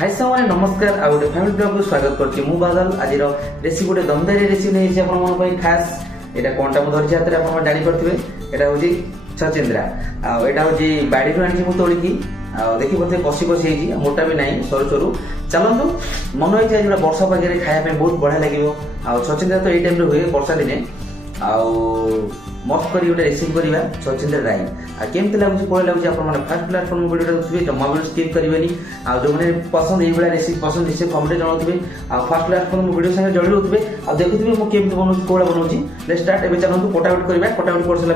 हाय सामने नमस्कार आ गोटे फैमिली ब्लॉग को स्वागत करछि मु बादल। आज रेसिपी गोटे दमदारी रेसिपी नै छै आपन मन पई खास। एटा कोनटा मु धरछि हाथ रे आपन जानि परथिबे। एटा होछि छचिंद्रा आ एटा होछि बाडी रो आनि मु तोळी की आ देखि परथे कसी कसी हेछि मोटा भी नाही सरू सरू। चलंतु मन होई छै जे वर्षा पागे रे खाया पे बहुत बढ़िया लागिवो। आ छचिंद्रा तो एई टाइम रे होय वर्षा दिने आ मस्त करी गोटे रेसिपी करवा छचिंद्रा राई आ केमती लगुच कौन लगुच आप फास्ट प्लाटफर्म वीडियो देखिए जमा भी स्किप करेंगे। आ जो मैंने पसंद ये रेसिपी पसंद निश्चय कमेंट जनाऊे आ फास्ट प्लाटफर्म वीडियो संगे जड़ी रोथे आ देखुए मुझे केमती बनाऊँ कौन बनाऊँ लेट्स स्टार्ट। एवं चलते कटाकट करवा कटाकट कर सारा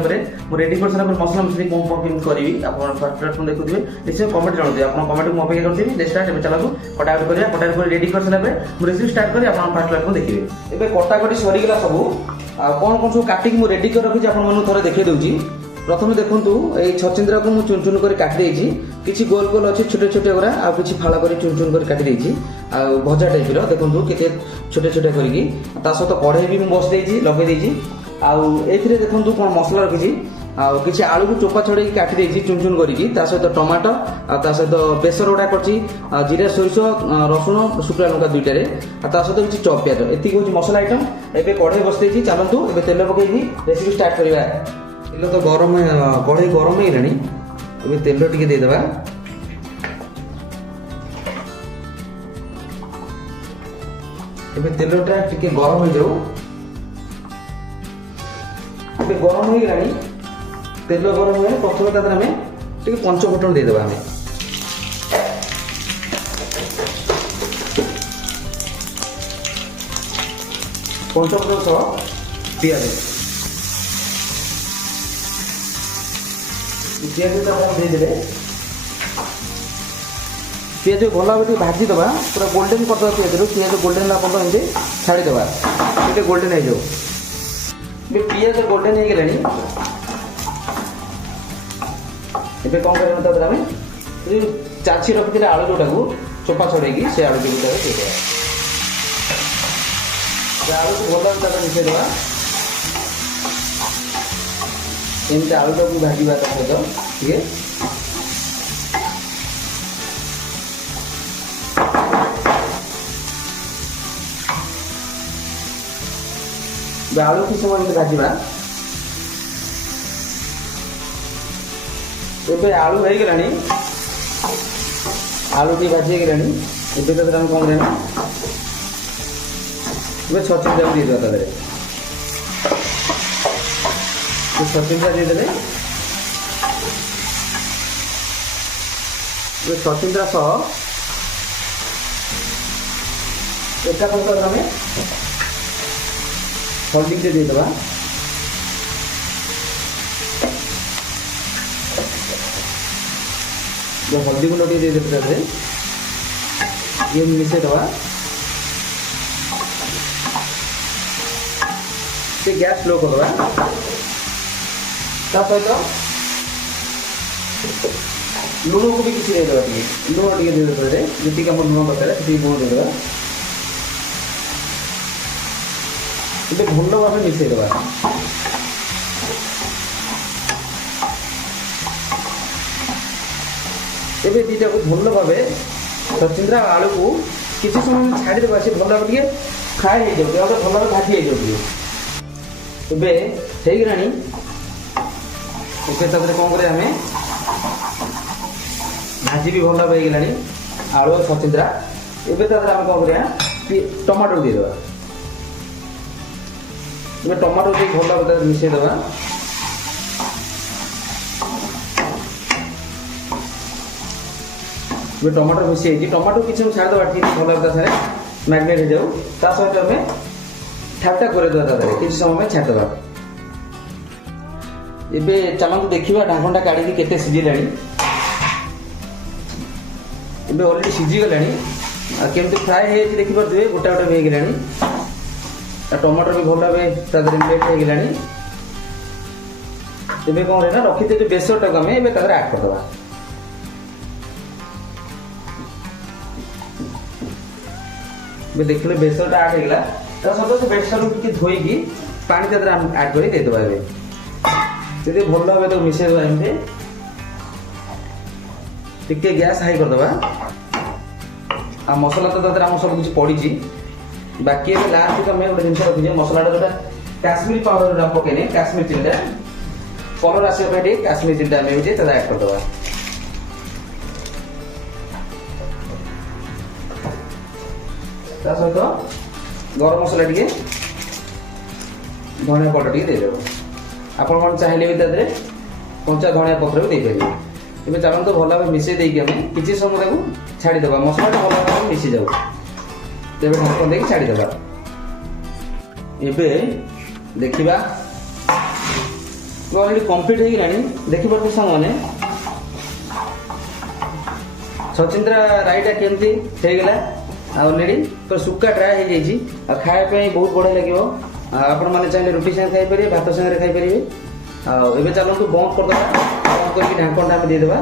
मुझे रेडी कर सारा मसला मसली कौन कौन केमती करी आप फास्ट प्लाटफर्म देखुए निश्चय कमेंट जनाऊे आप कमेंट को अपेक्षा करती लेट्स स्टार्ट। एवं चलते कटाकट करवा कटाकट कर रेडी कर सारा मुझे रेसिपी स्टार्ट कर फास्ट प्लाटफर्म देखिए। एवं कटाकटी सरीगला सब कौन कौन सब काटिक मुझे रेडी कर रखी आप थे देखे दूसरी। प्रथम देखु ये छचिंद्रा को मुझे चुन चुन कर काटी किसी गोल गोल अच्छे छोटे छोटे गुरा आ किसी फाड़ा कर चुन चुन कर काटी भजा टाइप देखो के छोटे छोटे करके सहित कढ़ई भी बस देती लगे आउे देखो कौन मसला रखी किसी आलू को चोपा छड़े काटी चुन चुन करके सहित टमाटो सहित बेसर गुड़ा कर जीरा सोरिष रसुण शुक्ला लंका दुईटे सहित किसी चप प्याज एति हूँ मसला आइटम। एवं कढ़ई बस देती चलतु ए तेल पकई रेसिपी स्टार्ट करवा। तेल तो गरम कढ़ई गरम हो तेल टिके देदेबा। तेलटा टिके गरम हो जाऊ गरम हो गलानी तेल गरम हुए प्रथम आम टे पंचफुटन देदेबा। आम पंचफुटन सह पियाज देदेवे पिज भल भाव भाजी दबा पूरा गोल्डेन करदे पिज गोल्डेन पर्यटन छाड़ीदे गोल्डेन हो जाऊ पिज गोल्डेन हो गलानी। एबे कौन करना आम चाची रखी आलू जोटा को चोपा छड़े से आलू टी आलू को भल भाव मिसेदेवा एमती आलूटा को भाजा सहित टे आलू किस समय भाजा एबे आलू हो गलानी आलू टी भाजी हो गलानी। एबे तो कौन करना छचिंद्रा दीदेवा छचिंद्रा देदेले छचिंद्रा सह एका प्रकार आम हल्दी टे देदेवा। हल्दी गुंड टे देदेवे ये मिसेदवा से गैस स्लो करवा सहित लुण को भी किसी देदेवा लुण टे देदेवे जी आम लुण दरकार से लुण देदेवा। ये भल भाव मिसेदेवा एबे दीटा को भल भाव छचिंद्रा आलू को किसी समय छाड़ीदेवा से भल भाव फ्राए हो जाए भल भाव भाजी हो जाए। गलानी कौन कर भाजी भी भल भाव हो गलानी आलू छचिंद्रा। एवं आम कौन कर टमाटो देदेवा टमाटो टे भल भाव मिसेदेवा। टमाटो मिसी टमाटो किसी छाड़देवा भल भाव मैरिनेट हो जाऊ सहित आम ठाटा करदेवा किसी समय छाड़देवा। एबे चलते देखा ढाकणटा काढ़ी केते सीझिला अलरेडी सीझीगला केमती फ्राए हो देखिपे गोटा गोटा भी होगा टमाटर भी भल भाव मेल्ट हो गला। एबे कौन है रखी थे बेसरटा को आम एड करदे देखिए बेसरटा आड होगा सहित से बेसर को धोईकी पानी आड कर देदेवा भल भाव तो मिसेदेवा एमती टिके गैस हाई करदे आ मसला तो तदर हम सब कुछ पड़ी बाकी लास्ट आम गोटे जिन रखीजे मसलाटा जो काश्मीर पाउडर पकईने काश्मीर चिल्ली कलर आसपा काश्मीर चिल्ली आम ऐड करदे सहित गरम मसला टी धनिया पाउडर टी देदेव आपण कौन चाहिए भी तादे कंचा धनिया पत्र भी देपारे तेज चलते भल भाव मिसई देकी आम किसी समय छाड़ीदे मसला भल भाव मिसी जाऊ तेज ढाक दे छाड़ीदे एवं देखा अलरेडी कम्प्लीट हो देखिपे सामने छचिंद्रा राईटा केमती होगला अलरेडी तो सुक्का ड्राए हो जाइए खायापी बहुत बढ़िया लगे आपण मैंने चाहिए रुटी सागे खाईपर भात सागे खाईपर एवं चलते बंद करदे बंद करके ढाकणटा आम देदेबा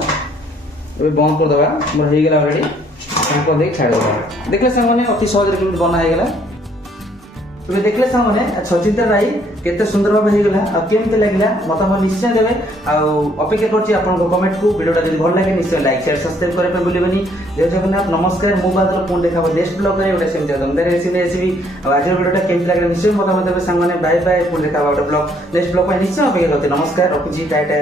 बंद करदे मोर होगला अलरेडी ढाकण दे छाड़देबा देखले सामने अति सहज केमती बना होगला तुम देखले सामने छचिंद्रा राई केते सुंदर भाव होगला केमती लगे मत निश्चय देवे अपेक्षा करछि आपन कमेंट को वीडियोटा जदि भल लगे निश्चय लाइक शेयर सब्सक्राइब करे पे भूलिबेनी जय जगन्नाथ नमस्कार मु बादल पुन देखा नेक्स्ट ब्लॉग रे गोटे सेम दमदार रेसिपी आज वीडियोटा केमती लगे निश्चय मत देवे संग बाय बाय पुन देखा गोटे ब्लॉग नेक्स्ट ब्लॉग निश्चय अपेक्षा करछि नमस्कार रखुछि टाटा।